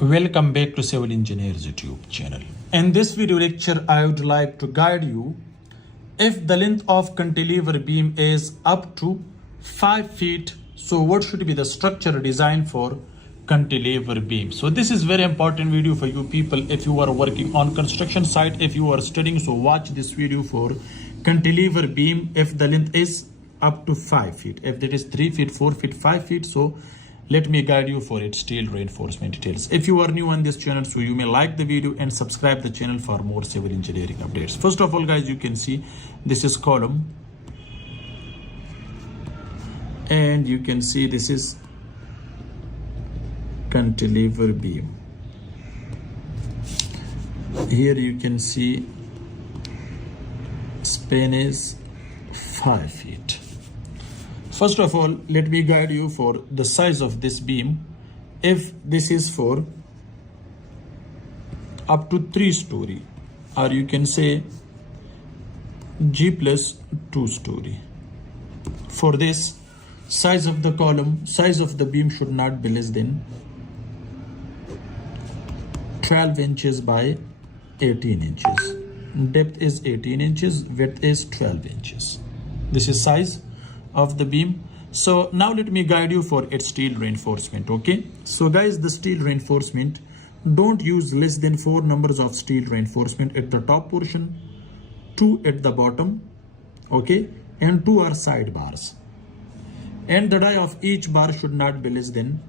Welcome back to Civil Engineers YouTube channel. In this video lecture, I would like to guide you if the length of cantilever beam is up to 5 feet. So what should be the structure design for cantilever beam? So this is very important video for you people if you are working on construction site, if you are studying. So watch this video for cantilever beam if the length is up to 5 feet. If that is 3 feet, 4 feet, 5 feet. So let me guide you for its steel reinforcement details. If you are new on this channel, so you may like the video and subscribe the channel for more civil engineering updates. First of all, guys, you can see this is column. And you can see this is cantilever beam. Here you can see span is 5 feet. First of all, let me guide you for the size of this beam. If this is for up to 3 story, or you can say G plus 2 story. For this, size of the column, size of the beam should not be less than 12 inches by 18 inches. Depth is 18 inches, width is 12 inches. This is size of the beam. So now let me guide you for its steel reinforcement. Okay, so guys, the steel reinforcement, don't use less than 4 numbers of steel reinforcement at the top portion, 2 at the bottom, okay, and 2 are side bars, and the die of each bar should not be less than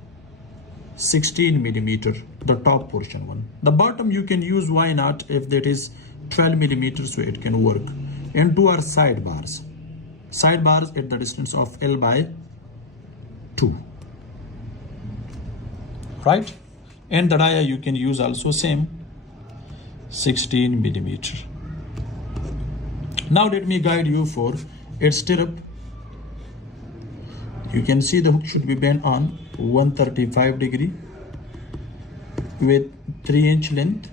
16 millimeter, the top portion one. The bottom you can use, why not, if that is 12 millimeters, so it can work. And 2 are side bars at the distance of L by 2, right? And the dia you can use also same 16 millimeter. Now let me guide you for its stirrup. You can see the hook should be bent on 135 degree with 3-inch length,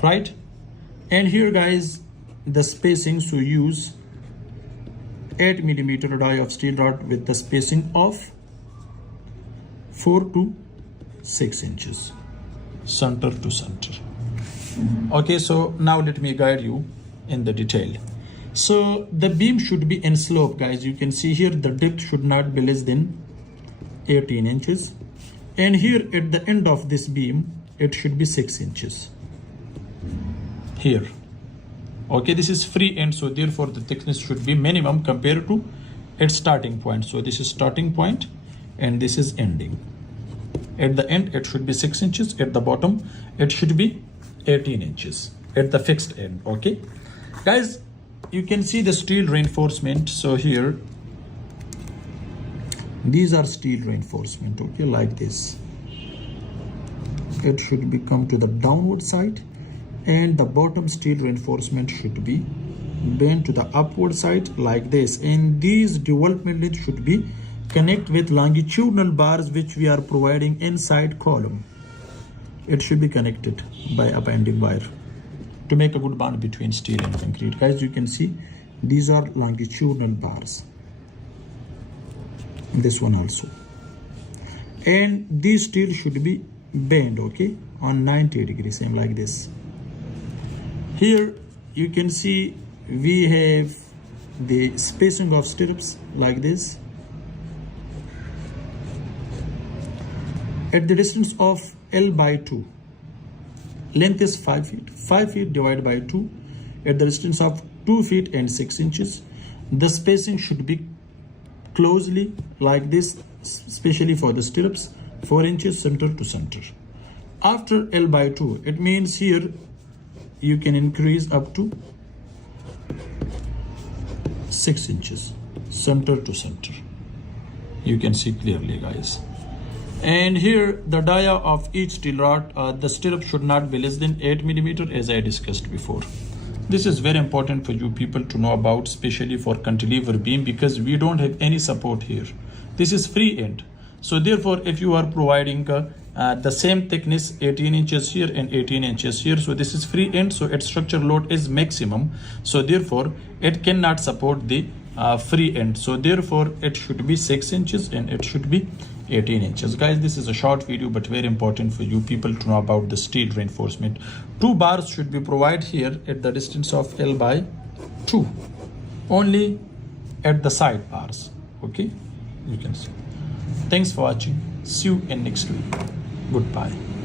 right? And here, guys, the spacing, so use 8 millimeter die of steel rod with the spacing of 4 to 6 inches, center to center. Okay, so now let me guide you in the detail. So the beam should be in slope, guys. You can see here the depth should not be less than 18 inches. And here at the end of this beam, it should be 6 inches. Here. Okay, this is free end, so therefore the thickness should be minimum compared to its starting point. So this is starting point and this is ending. At the end, it should be 6 inches. At the bottom, it should be 18 inches at the fixed end. Okay, guys, you can see the steel reinforcement. So here, these are steel reinforcement, okay, like this. It should be come to the downward side, and the bottom steel reinforcement should be bent to the upward side like this. And these development length should be connect with longitudinal bars which we are providing inside column. It should be connected by a binding wire to make a good bond between steel and concrete. Guys, you can see these are longitudinal bars. This one also. And these steel should be bent, okay, on 90 degrees, same like this. Here you can see we have the spacing of stirrups like this. At the distance of L by 2, length is 5 feet. 5 feet divided by 2, at the distance of 2 feet and 6 inches. The spacing should be closely like this, especially for the stirrups, 4 inches center to center. After L by 2, it means here you can increase up to 6 inches center to center. You can see clearly, guys. And here the dia of each steel rod, the stirrup should not be less than 8 millimeter, as I discussed before. This is very important for you people to know about, especially for cantilever beam, because we don't have any support here. This is free end. So therefore, if you are providing the same thickness, 18 inches here and 18 inches here, so this is free end, so its structure load is maximum. So therefore, it cannot support the free end. So therefore, it should be 6 inches and it should be 18 inches. Guys, this is a short video but very important for you people to know about the steel reinforcement. 2 bars should be provided here at the distance of L by 2, only at the side bars. Okay, you can see. Thanks for watching. See you in next week. Goodbye.